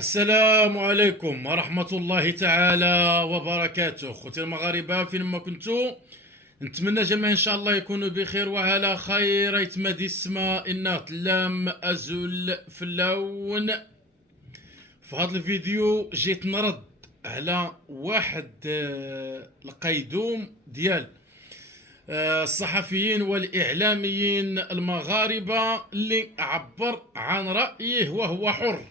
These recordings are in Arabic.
السلام عليكم ورحمة الله تعالى وبركاته. خوتي المغاربة فين ما كنتو، نتمنى جميعا ان شاء الله يكونوا بخير وعلى خير. يتمادي السماء إنه لم أزل في اللون. في هذا الفيديو جيت نرد على واحد القيدوم ديال الصحفيين والإعلاميين المغاربة اللي عبر عن رأيه وهو حر.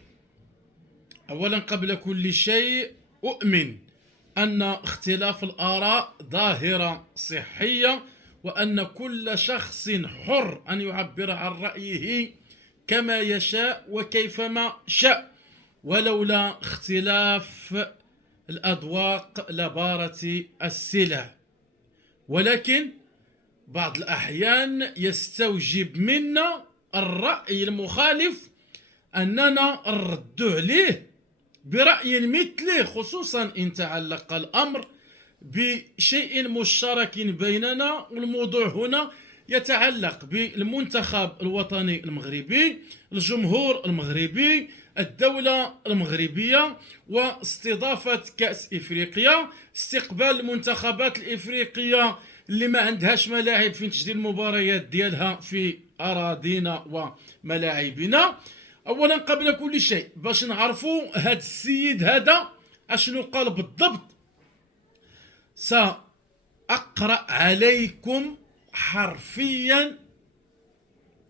أولا قبل كل شيء أؤمن أن اختلاف الآراء ظاهرة صحية، وأن كل شخص حر أن يعبر عن رأيه كما يشاء وكيفما شاء، ولولا اختلاف الأذواق لبارت السلع. ولكن بعض الأحيان يستوجب منا الرأي المخالف أننا نرد عليه برأي مثله، خصوصا إن تعلق الأمر بشيء مشترك بيننا. والموضوع هنا يتعلق بالمنتخب الوطني المغربي، الجمهور المغربي، الدولة المغربية، واستضافة كأس إفريقيا، استقبال المنتخبات الإفريقية اللي ما عندهاش ملاعب فين تجري المباريات ديالها في أراضينا وملاعبنا. اولا قبل كل شيء باش نعرفوا هذا السيد هذا اشنو قال بالضبط، ساقرا عليكم حرفيا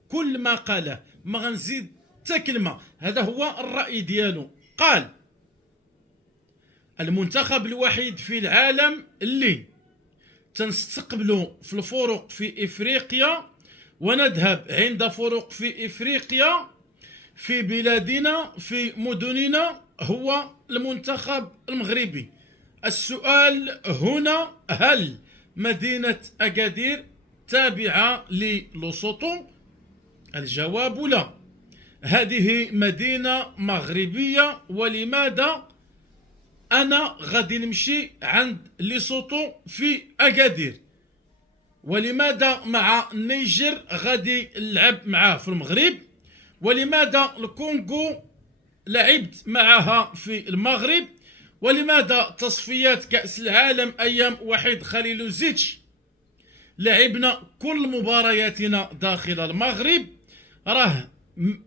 كل ما قاله، ما غنزيد حتى كلمه. هذا هو الراي ديالو. قال: المنتخب الوحيد في العالم اللي تنستقبلوا في الفرق في افريقيا ونذهب عند فرق في افريقيا في بلادنا في مدننا هو المنتخب المغربي. السؤال هنا: هل مدينة أكادير تابعة للوسوطو؟ الجواب لا، هذه مدينة مغربية. ولماذا أنا غادي نمشي عند لوسوطو في أكادير؟ ولماذا مع النيجر غادي نلعب معاه في المغرب؟ ولماذا الكونغو لعبت معها في المغرب؟ ولماذا تصفيات كأس العالم أيام وحيد خليلوزيتش لعبنا كل مبارياتنا داخل المغرب؟ راه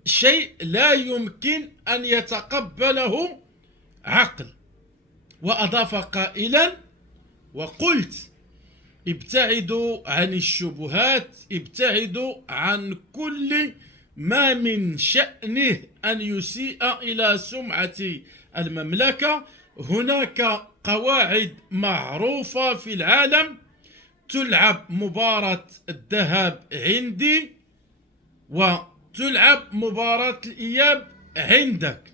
شيء لا يمكن أن يتقبله عقل. وأضاف قائلا: وقلت ابتعدوا عن الشبهات، ابتعدوا عن كل ما من شأنه أن يسيء إلى سمعة المملكة. هناك قواعد معروفة في العالم، تلعب مباراة الذهاب عندي وتلعب مباراة الإياب عندك.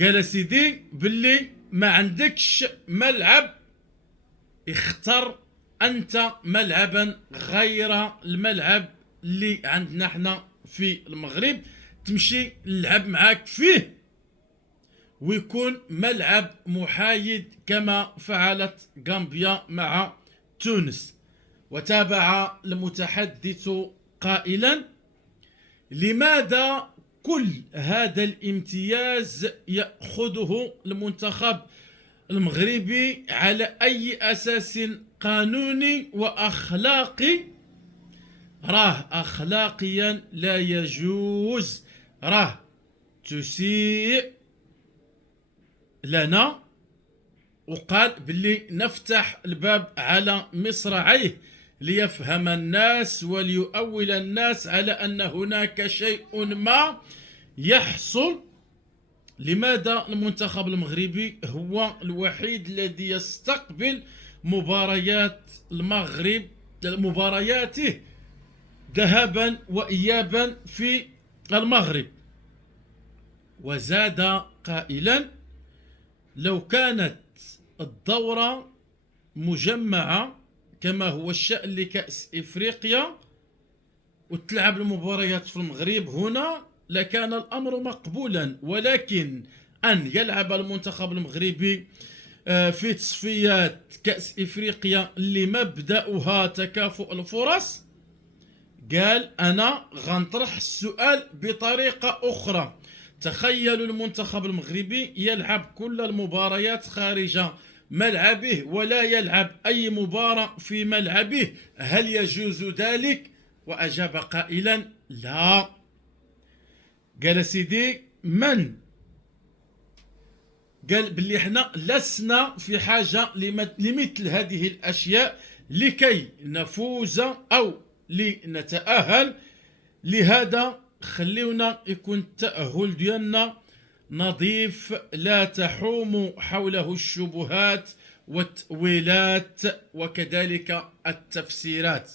قال سيدي باللي ما عندكش ملعب، اختر أنت ملعبا غير الملعب اللي عندنا احنا في المغرب، تمشي نلعب معاك فيه ويكون ملعب محايد كما فعلت غامبيا مع تونس. وتابع المتحدث قائلا: لماذا كل هذا الامتياز يأخذه المنتخب المغربي على أي أساس قانوني وأخلاقي؟ راه أخلاقيا لا يجوز، راه تسيء لنا. وقال باللي نفتح الباب على مصراعيه ليفهم الناس وليؤول الناس على أن هناك شيء ما يحصل. لماذا المنتخب المغربي هو الوحيد الذي يستقبل مباريات المغرب، مبارياته ذهابا وإيابا في المغرب؟ وزاد قائلا: لو كانت الدورة مجمعة كما هو الشأن لكأس إفريقيا وتلعب المباريات في المغرب هنا لكان الأمر مقبولا، ولكن أن يلعب المنتخب المغربي في تصفيات كأس إفريقيا اللي مبدأها تكافؤ الفرص، قال: أنا غنطرح السؤال بطريقة أخرى. تخيلوا المنتخب المغربي يلعب كل المباريات خارج ملعبه ولا يلعب أي مباراة في ملعبه، هل يجوز ذلك؟ وأجاب قائلا لا. قال سيدي من قال باللي احنا لسنا في حاجة لمثل هذه الأشياء لكي نفوز أو لنتأهل، لهذا خليونا يكون التأهل ديالنا نظيف لا تحوم حوله الشبهات والتأويلات وكذلك التفسيرات.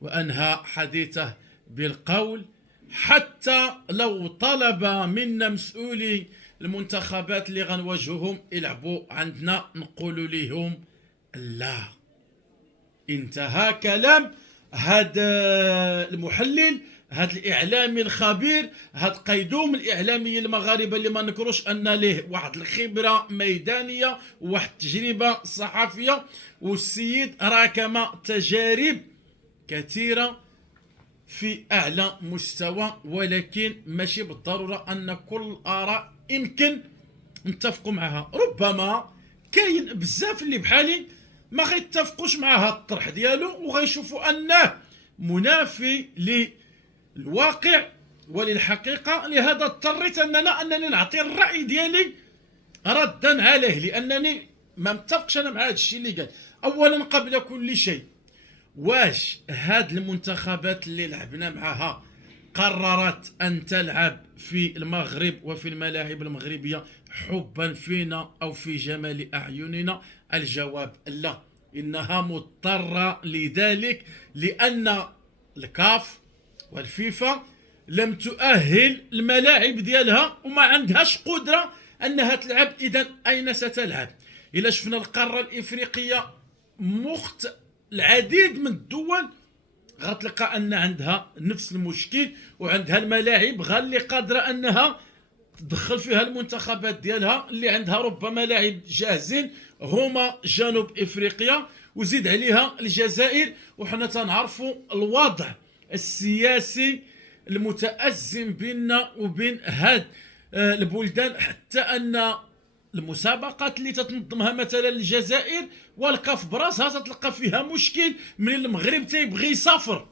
وأنهى حديثه بالقول: حتى لو طلب منا مسؤولي المنتخبات اللي غنواجههم يلعبوا عندنا نقول لهم لا. انتهى كلام هذا المحلل، هذا الاعلامي الخبير، هذا قيدوم الاعلامي المغاربه اللي ما نكروش ان ليه واحد الخبره ميدانيه وواحد التجربه صحفيه، والسيد راكم تجارب كثيره في اعلى مستوى، ولكن ماشي بالضروره ان كل الاراء يمكن نتفقوا معها. ربما كاين بزاف اللي بحالي ما غيتفقوش مع هذا الطرح ديالو وغيشوفوا انه منافي للواقع وللحقيقه، لهذا اضطريت انني نعطي الراي ديالي ردا عليه، لانني ما متفقش انا مع هذا الشيء اللي قال. اولا قبل كل شيء، واش هاد المنتخبات اللي لعبنا معها قررت أن تلعب في المغرب وفي الملاعب المغربية حبا فينا أو في جمال أعيننا؟ الجواب لا، إنها مضطرة لذلك، لأن الكاف والفيفا لم تؤهل الملاعب ديالها وما عندهاش قدرة أنها تلعب. إذن أين ستلعب؟ إلا شفنا القارة الإفريقية العديد من الدول غتلقى ان عندها نفس المشكل، وعندها الملاعب اللي قادره انها تدخل فيها المنتخبات ديالها اللي عندها ربما لاعب جاهزين هما جنوب افريقيا وزيد عليها الجزائر. وحنا تنعرفوا الوضع السياسي المتأزم بيننا وبين هاد البلدان، حتى ان المسابقات اللي تتنظمها مثلا الجزائر والكاف براسها تتلقى فيها مشكل من المغرب تيبغي يسافر.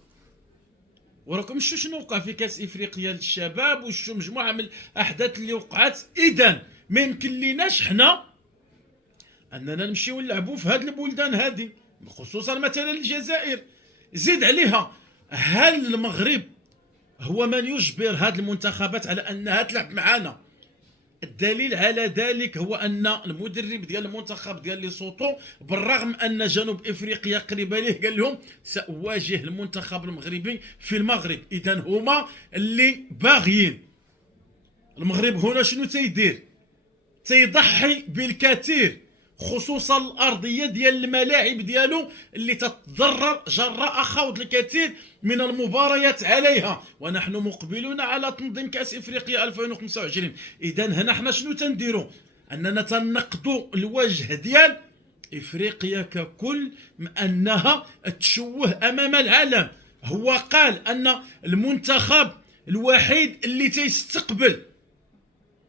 وراكم شفتوا شنو وقع في كاس افريقيا للشباب وشفتوا مجموعه من الاحداث اللي وقعت. اذا ما يمكن ليناش حنا اننا نمشيو نلعبوا في هذه البلدان هذه، خصوصا مثلا الجزائر. زيد عليها، هل المغرب هو من يجبر هذه المنتخبات على انها تلعب معنا؟ الدليل على ذلك هو ان المدرب ديال المنتخب ديال ليسوتو بالرغم ان جنوب افريقيا قريبه ليه قال لهم ساواجه المنتخب المغربي في المغرب. اذا هما اللي باغيين. المغرب هنا شنو تيدير؟ تيضحي بالكثير، خصوصا الارضيه ديال الملاعب ديالو اللي تتضرر جراء خوض الكثير من المباريات عليها، ونحن مقبلون على تنظيم كاس افريقيا 2025. اذا هنا حنا شنو تنديروا؟ اننا تنقضوا الوجه ديال افريقيا ككل، انها تشوه امام العالم. هو قال ان المنتخب الوحيد اللي تيستقبل.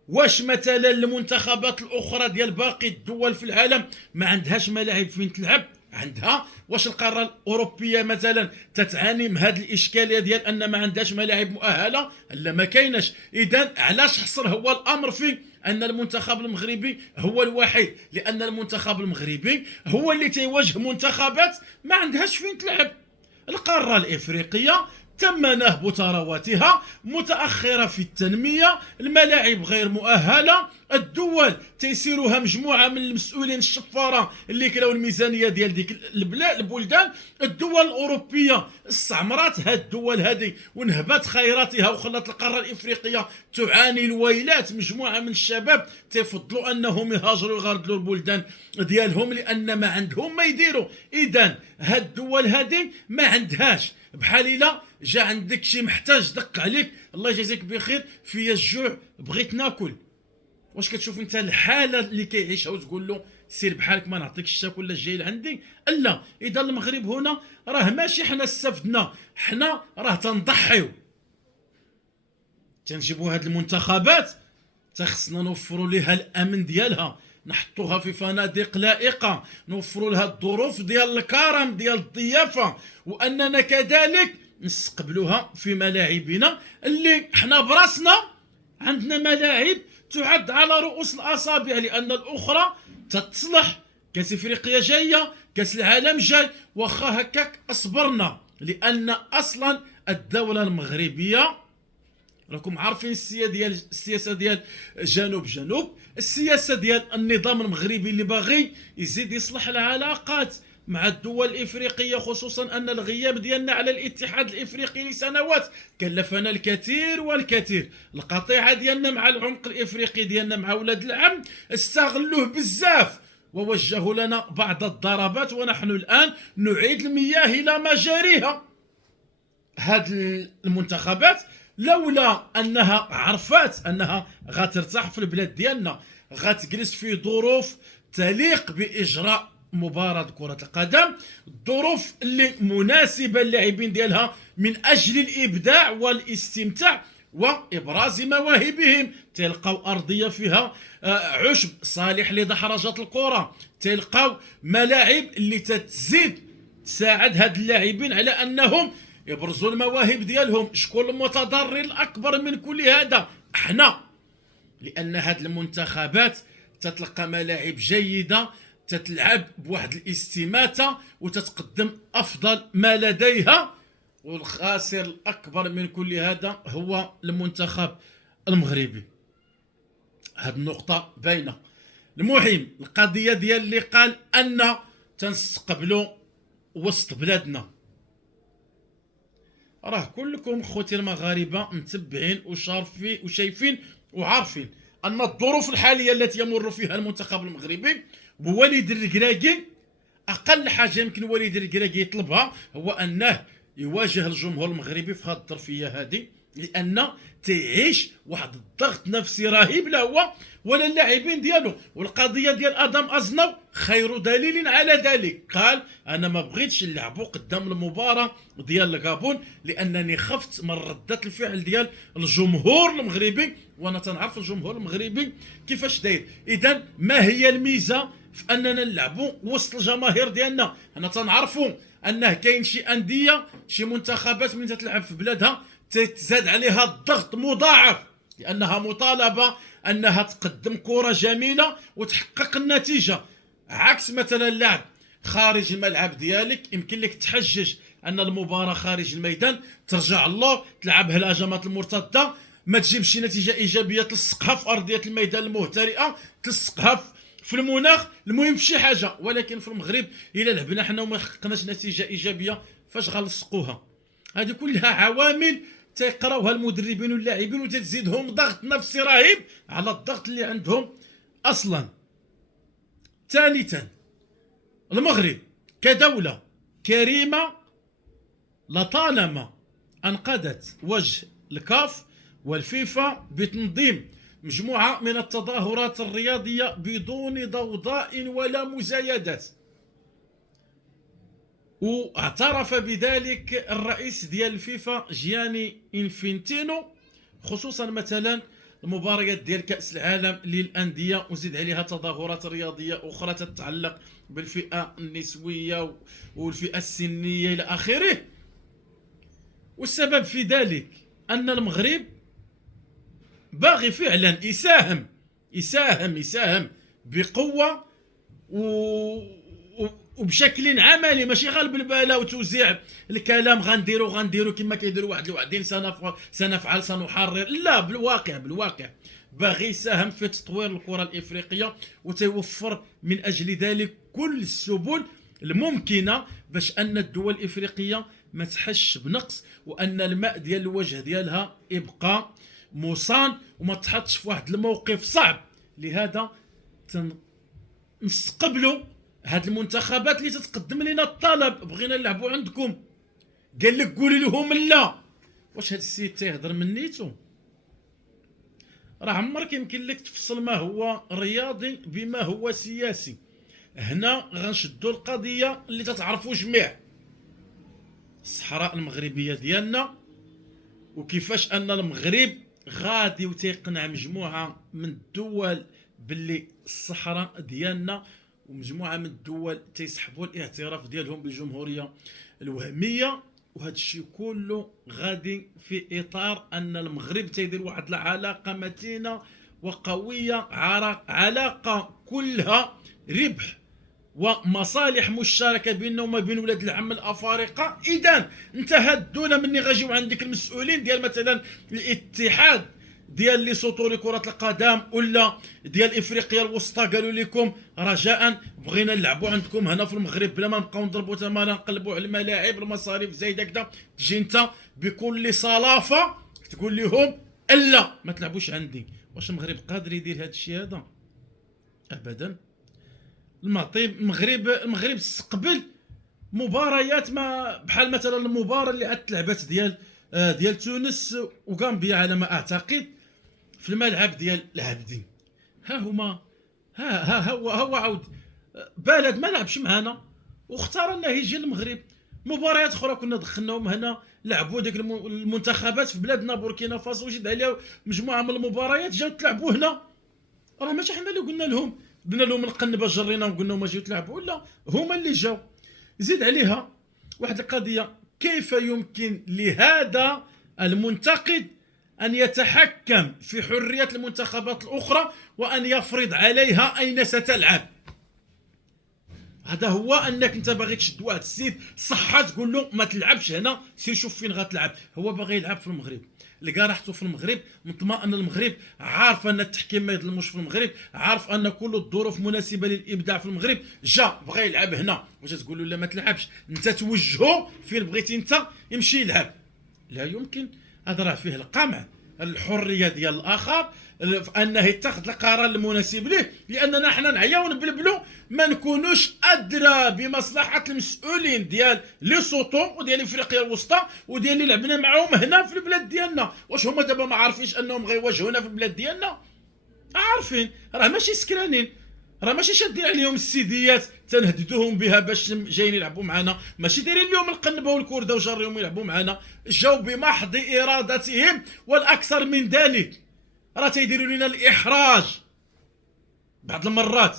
واش مثلا المنتخبات الاخرى ديال باقي الدول في العالم ما عندهاش ملاعب فين تلعب؟ عندها. واش القاره الاوروبيه مثلا تتعاني من هذه الاشكاليه ديال ان ما عندهاش ملاعب مؤهله؟ لا، ما كايناش. اذا علاش حصر هو الامر في ان المنتخب المغربي هو الوحيد؟ لان المنتخب المغربي هو اللي تيواجه منتخبات ما عندهاش فين تلعب. القاره الافريقيه تم نهب ثرواتها، متأخرة في التنمية، الملاعب غير مؤهلة، الدول تيسيروها مجموعة من المسؤولين الشفارة اللي كلاو الميزانية ديال ديك البلدان. الدول الأوروبية استعمرت هاد الدول هذه ونهبت خيراتها وخلت القارة الإفريقية تعاني الويلات. مجموعة من الشباب تفضلوا أنهم يهاجروا يغادروا البلدان ديالهم لأن ما عندهم ما يديروا. إذا هاد الدول هذه ما عندهاش. بحال الا جا عندك شي محتاج دق عليك الله يجازيك بخير فيا الجوع بغيت ناكل، واش كتشوف انت الحاله اللي كيعيشها وتقول له سير بحالك ما نعطيكش تاكل جاي لعندي؟ لا. اذا المغرب هنا راه ماشي حنا استفدنا، حنا راه تنضحيو. تنجيبوا هاد المنتخبات تخصنا نوفروا لها الامن ديالها، نحطوها في فنادق لائقه، نوفروا لها الظروف ديال الكرم ديال الضيافه، واننا كذلك نستقبلوها في ملاعبنا اللي حنا براسنا عندنا ملاعب تعد على رؤوس الاصابع، لان الاخرى تتصلح. كاس افريقيا جايه، كاس العالم جاي، واخا هكاك اصبرنا، لان اصلا الدوله المغربيه راكم عارفين السياسه ديال جنوب، السياسه ديال النظام المغربي اللي باغي يزيد يصلح العلاقات مع الدول الافريقيه، خصوصا ان الغياب ديالنا على الاتحاد الافريقي لسنوات كلفنا الكثير والكثير. القطيعه ديالنا مع العمق الافريقي ديالنا مع ولاد العم استغلوه بزاف ووجهوا لنا بعض الضربات، ونحن الان نعيد المياه الى مجاريها. هاد المنتخبات لولا انها عرفات انها غترتاح في البلاد ديالنا، غتجلس في ظروف تليق باجراء مباراة كرة القدم، الظروف اللي مناسبة للاعبين ديالها من اجل الابداع والاستمتاع وابراز مواهبهم، تلقاو ارضيه فيها عشب صالح لدحرجه الكره، تلقاو ملاعب اللي تزيد تساعد هاد اللاعبين على انهم يبرزوا المواهب ديالهم. شكون المتضرر الاكبر من كل هذا؟ احنا، لان هاد المنتخبات تتلقى ملاعب جيده، تتلعب بواحد الاستماته وتتقدم افضل ما لديها، والخاسر الاكبر من كل هذا هو المنتخب المغربي. هاد النقطه باينه. المهم القضيه ديال اللي قال ان تنستقبلوا وسط بلادنا، راه كلكم خوتي المغاربه متبعين وشايفين وعارفين ان الظروف الحاليه التي يمر فيها المنتخب المغربي بوليد الركراكي، اقل حاجه يمكن وليد الركراكي يطلبها هو انه يواجه الجمهور المغربي في هذه الظرفيه هذه، لان تعيش واحد الضغط نفسي رهيب لا هو ولا اللاعبين ديالو. والقضيه ديال ادم ازنو خير دليل على ذلك، قال انا ما بغيتش نلعبوا قدام المباراه ديال الغابون لانني خفت من رده الفعل ديال الجمهور المغربي، وانا تنعرف الجمهور المغربي كيفاش داير. اذا ما هي الميزه في اننا نلعبوا وسط الجماهير ديالنا؟ انا تنعرفوا انه كاين شي انديه شي منتخبات من تتلعب في بلادها تزاد عليها الضغط مضاعف، لانها مطالبه انها تقدم كره جميله وتحقق النتيجه، عكس مثلا اللعب خارج الملعب ديالك. يمكن لك تحجج ان المباراه خارج الميدان ترجع الله تلعبها الهجمات المرتده ما تجيبش شي نتيجه ايجابيه، تلصقها في ارضيه الميدان المهترئه، تلصقها في المناخ، المهم في شي حاجه. ولكن في المغرب الا لعبنا حنا وما حققناش نتيجه ايجابيه فاش غنلصقوها؟ هذه كلها عوامل تيقراوها المدربين واللاعبين وتزيدهم ضغط نفسي رهيب على الضغط اللي عندهم اصلا. ثالثا، المغرب كدوله كريمه لطالما انقذت وجه الكاف والفيفا بتنظيم مجموعه من التظاهرات الرياضيه بدون ضوضاء ولا مزايدات، واعترف بذلك الرئيس ديال الفيفا جياني انفينتينو، خصوصا مثلا المباريات ديال كأس العالم للأندية، وزيد عليها تظاهرات رياضية أخرى تتعلق بالفئة النسوية والفئة السنية إلى آخره. والسبب في ذلك أن المغرب باغي فعلا يساهم بقوة وبشكل عملي، ماشي غير بالباله وتوزيع الكلام غنديروا كما كيديروا واحد الوحدين سنفعل سنحرر. لا، بالواقع باغي يساهم في تطوير الكره الافريقيه وتوفر من اجل ذلك كل السبل الممكنه باش ان الدول الافريقيه ما تحش بنقص، وان الماء ديال الوجه ديالها يبقى مصان وما تحطش في واحد الموقف صعب. لهذا نستقبلوا هاد المنتخبات اللي تتقدم لنا الطلب، بغينا نلعبوا عندكم، قال لك قولي لهم لا. واش هاد السيد تيهضر من نيتو؟ راه عمرك يمكن لك تفصل ما هو رياضي بما هو سياسي. هنا غنشدوا القضيه اللي تتعرفوا جميع، الصحراء المغربيه ديالنا، وكيفاش ان المغرب غادي وتيقنع مجموعه من الدول باللي الصحراء ديالنا، ومجموعه من الدول تيسحبوا الاعتراف ديالهم بالجمهوريه الوهميه. وهذا الشيء كله غادي في اطار ان المغرب تيدير واحد العلاقه متينه وقويه، علاقه كلها ربح ومصالح مشتركه بيننا وما بين ولاد العم الافارقه. اذا انتهى الدوله مني غاجيو عندك المسؤولين ديال مثلا الاتحاد ديال لي سوطو لكره القدم ولا ديال افريقيا الوسطى، قالوا لكم رجاء بغينا نلعبوا عندكم هنا في المغرب بلا ما نبقاو نضربوا تماما نقلبوا على الملاعب المصاريف زايده كذا، تجي انت بكل صلافه تقول لهم الا ما تلعبوش عندي. واش المغرب قادر يدير هذا الشيء هذا؟ ابدا. المغرب استقبل مباريات ما بحال مثلا المباراه اللي عاد تلعبت ديال تونس وغامبيا على ما اعتقد في الملعب ديال العابدين. ها هما هو عاود بلد ما لعبش معنا واختار انه يجي للمغرب. مباريات اخرى كنا دخلناهم هنا، لعبوا ديك المنتخبات في بلادنا بوركينا فاسو وجد عليها مجموعه من المباريات جاو تلعبوا هنا. راه ماشي حنا اللي قلنا لهم القنبه جرينا وقلنا لهم اجيو تلعبوا، لا هما اللي جاو. زيد عليها واحد القضيه، كيف يمكن لهذا المنتقد أن يتحكم في حرية المنتخبات الأخرى وأن يفرض عليها أين ستلعب؟ هذا هو أنك أنت باغي تشد واحد السيد صحة تقول له ما تلعبش هنا، سير شوف فين غتلعب. هو باغي يلعب في المغرب، لقى راحته في المغرب، مطمئن أن المغرب، عارف أن التحكيم ما يظلموش في المغرب، عارف أن كل الظروف مناسبة للإبداع في المغرب، جا بغى يلعب هنا واش تقول له لا ما تلعبش؟ أنت توجهه فين بغيتي أنت يمشي يلعب. لا يمكن. هذا راه فيه القمع الحريه ديال الاخر انه يتخذ القرار المناسب ليه، لاننا حنا نعيا ونبلبلو ما نكونوش ادرى بمصلحه المسؤولين ديال لي سوطو وديال افريقيا الوسطى وديال اللي لعبنا معاهم هنا في البلاد ديالنا. واش هما دابا ما عارفينش انهم غيواجهونا في البلاد ديالنا؟ عارفين، راه ماشي سكرانين، راه ماشي شادين عليهم السيديات تنهددوهم بها باش جايين يلعبوا معنا، ماشي دايرين لهم القنبه والكرده وجاريهم يلعبوا معنا، جاو بمحض ارادتهم والاكثر من ذلك. راه تيديروا لنا الاحراج بعض المرات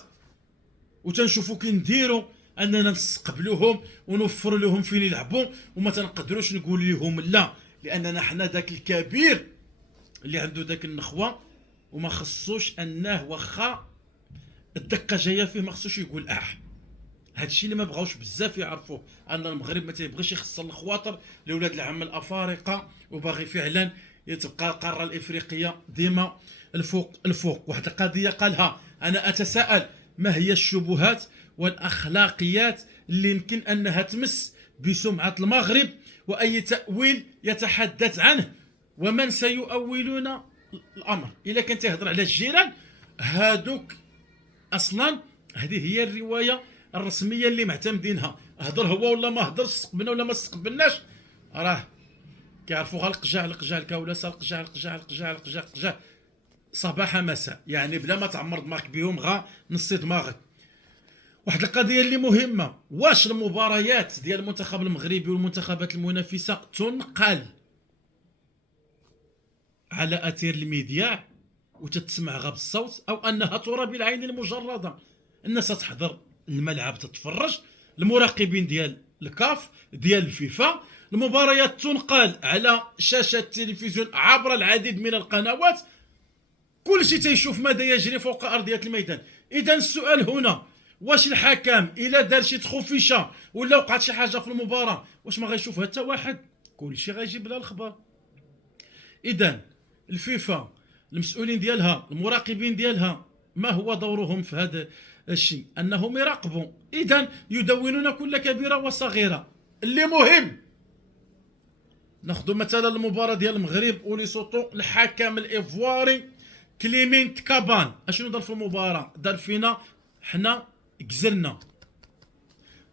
وتنشوفوا كي نديروا اننا نستقبلوهم ونوفر لهم فين يلعبوا وما تنقدروش نقول لهم لا، لاننا حنا ذاك الكبير اللي عنده ذاك النخوه وما خصوش انه واخا الدقه جايه فيه ما خصوش يقول هذا الشيء اللي ما بغاوش بزاف يعرفوه، ان المغرب ما تيبغيش يخسر الخواطر لاولاد العم الافارقه وباغي فعلا تبقى القاره الافريقيه ديما الفوق. واحد القضيه قالها، انا اتساءل ما هي الشبهات والاخلاقيات اللي يمكن انها تمس بسمعه المغرب، واي تاويل يتحدث عنه ومن سيؤولون الامر. الا كان تيهضر على الجيران هادوك اصلا هذه هي الروايه الرسميه اللي معتمدينها، هضر هو ولا ما هضرش، استقبلنا ولا ما استقبلناش، راه كيعرفوا غير القجع الكولاسه القجع صباح مساء، يعني بلا ما تعمر دماغك بهم غا نصي دماغك. واحد القضيه اللي مهمه، واش المباريات ديال المنتخب المغربي والمنتخبات المنافسه تنقل على اثير الميديا وتتسمع غا بالصوت، او انها ترى بالعين المجرده؟ الناس تحضر الملعب تتفرج، المراقبين ديال الكاف ديال الفيفا، المباريات تنقل على شاشه التلفزيون عبر العديد من القنوات، كل شيء تيشوف ماذا يجري فوق ارضيه الميدان. اذا السؤال هنا، واش الحكم الا دار شي تخوفيشه ولا وقعت شي حاجه في المباراه واش ما غيشوفها حتى واحد؟ كل شيء غيجيب لها الخبر. اذا الفيفا المسؤولين ديالها المراقبين ديالها ما هو دورهم في هذا الشيء؟ انهم يراقبوا، اذا يدونون كل كبيره وصغيره. اللي مهم ناخذ مثلا المباراه ديال المغرب وليسوتو، الحكم الايفواري كليمنت كابان اشنو دار في المباراه؟ دار فينا حنا كزلنا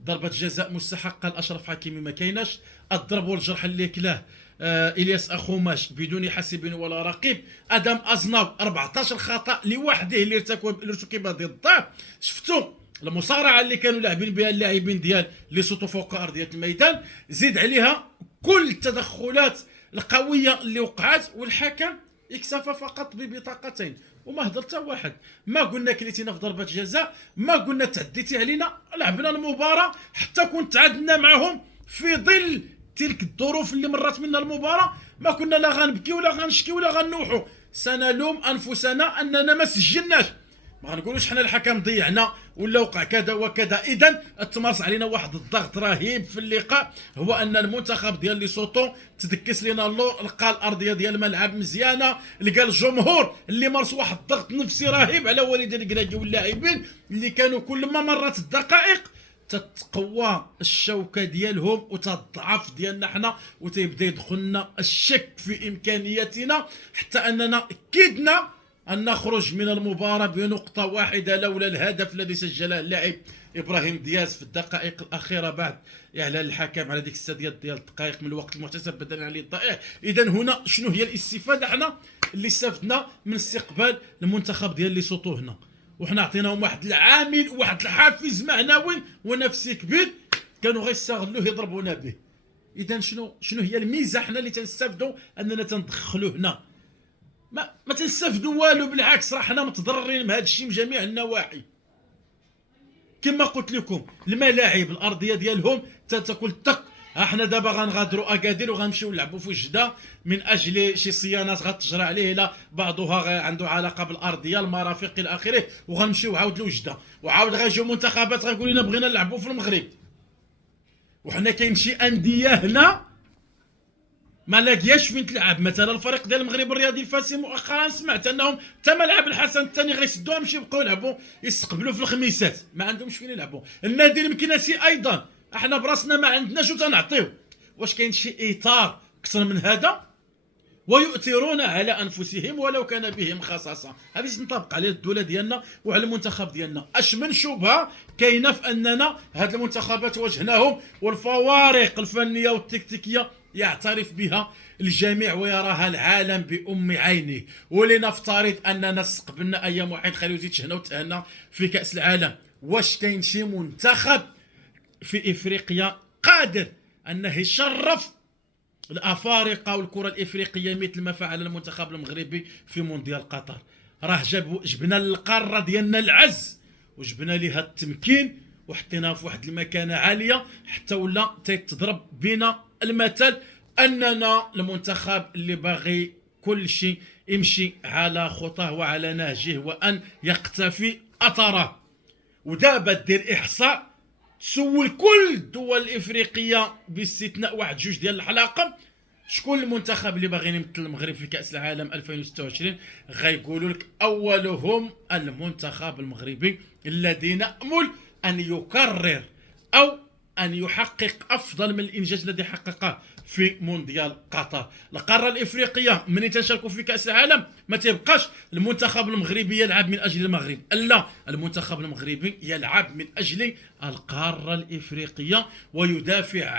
ضربه جزاء مستحقه لاشرف حكيمي ما كايناش، الضرب والجرح اللي كلاه الياس اخوماش بدون حاسب ولا رقيب، ادم ازناو 14 خطا لوحده اللي ارتكب ضده. شفتوا المصارعه اللي كانوا لاعبين بها اللاعبين ديال لي سوتو فوق ارضيه الميدان، زيد عليها كل التدخلات القويه اللي وقعت، والحكم اكتفى فقط ببطاقتين وما هضر حتى واحد. ما قلنا كليتينا في ضربه جزاء، ما قلنا تعديتي علينا، لعبنا المباراه حتى كنت تعادلنا معهم في ظل تلك الظروف اللي مرت منا المباراه. ما كنا لا غنبكي ولا غنشكي ولا غنوحوا، سنلوم انفسنا اننا ما سجلناش. ما غنقولوش حنا الحكم ضيعنا ولا وقع كذا وكذا. اذا تمارس علينا واحد الضغط رهيب في اللقاء، هو ان المنتخب ديال ليسوتو تدكس لنا لقى الارضيه ديال الملعب مزيانه، لقى الجمهور اللي مارس واحد الضغط نفسي رهيب على وليد الكراكي واللاعبين اللي كانوا كل ما مرت الدقائق تتقوى الشوكه ديالهم وتضعف ديالنا حنا، وتيبدا يدخلنا الشك في امكانياتنا، حتى اننا كدنا أن نخرج من المباراة بنقطة واحدة لولا الهدف الذي سجله اللاعب إبراهيم دياز في الدقائق الأخيرة بعد إعلان الحكم على ديك 6 ديال الدقائق من الوقت المحتسب بدلا عن الضائع. إذا هنا شنو هي الاستفادة حنا اللي استفدنا من استقبال المنتخب ديال ليسوتو هنا؟ وحنا عطيناهم واحد العامل وواحد الحافز معنوي ونفسي كبير كانوا غيستغلوه يضربونا به. إذا شنو هي الميزة حنا اللي تنستافدوا أننا تندخلوا هنا؟ ما تنستافدوا والو، بالعكس راه حنا متضررين من هذا الشيء من جميع النواحي. كما قلت لكم الملاعب الارضيه ديالهم تاكل الدق. ها حنا دابا غنغادروا اكادير وغنمشيو نلعبوا في وجده من اجل شي صيانات غتجرى عليه، لا بعضها عنده علاقه بالارضيه المرافق الى اخره، وغنمشيو عاود لوجده، وعاود غيجيو منتخبات غيقول لنا بغينا نلعبوا في المغرب. وحنا كاين شي انديه هنا ما لاقياش فين تلعب. مثلا الفريق ديال المغرب الرياضي الفاسي مؤخرا سمعت انهم حتى ملعب الحسن الثاني غيسدوها يمشيو يبقاو يلعبوا يستقبلوا في الخميسات، ما عندهمش فين يلعبوا. النادي المكناسي ايضا احنا براسنا ما عندناش وتنعطيو. واش كاين شي اطار اكثر من هذا؟ ويؤثرون على انفسهم ولو كان بهم خصاصه. هذه تنطبق على الدوله ديالنا وعلى المنتخب ديالنا. اش من شبهه كاينه في اننا هاد المنتخبات واجهناهم، والفوارق الفنيه والتكتيكيه يعترف بها الجميع ويراها العالم بأم عينه. ولنفترض أننا استقبلنا أيام واحد خليو يزيد شهنا وتهنا في كأس العالم، واش كاين شي منتخب في إفريقيا قادر أنه يشرف الأفارقة والكرة الإفريقية مثل ما فعل المنتخب المغربي في مونديال قطر؟ راه جبنا للقارة ديالنا العز وجبنا لها التمكين وحطيناها في واحد المكانة عالية حتى ولا تضرب بنا المثل اننا المنتخب اللي باغي كل شيء يمشي على خطاه وعلى نهجه وان يقتفي اثره. ودابا دير احصاء تسول كل الدول الافريقيه باستثناء واحد جوج ديال الحلقه شكون المنتخب اللي باغي يمثل المغرب في كاس العالم 2026، غيقولوا لك اولهم المنتخب المغربي الذي نامل ان يكرر او أن يحقق أفضل من الإنجاز الذي حققه في مونديال قطر. القارة الإفريقية من تنشاركوا في كأس العالم ما تبقاش المنتخب المغربي يلعب من أجل المغرب، لا، المنتخب المغربي يلعب من أجل القارة الإفريقية ويدافع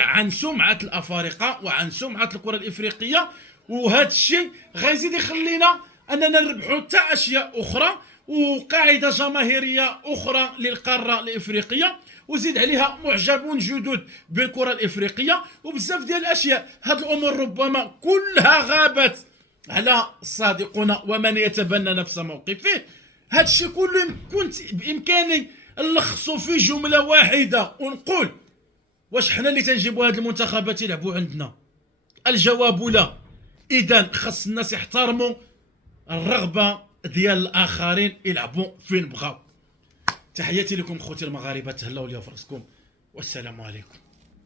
عن سمعة الأفارقة وعن سمعة الكرة الإفريقية. وهذا الشيء غيزيد يخلينا أننا نربحوا حتى أشياء أخرى وقاعدة جماهيرية أخرى للقارة الإفريقية، وزيد عليها معجبون جدد بالكرة الإفريقية وبزاف ديال الأشياء. هذه الأمور ربما كلها غابت على الصادقون ومن يتبنى نفس موقفه. هذا الشيء كله كنت بإمكاني نلخصه في جملة واحدة ونقول واش حنا اللي تنجيبوا هذه المنتخبات يلعبوا عندنا؟ الجواب لا. إذا خص الناس يحترموا الرغبة ديال الاخرين يلعبوا فين بغاو. تحياتي لكم خوتي المغاربه، تهلاو ليا فراسكم والسلام عليكم.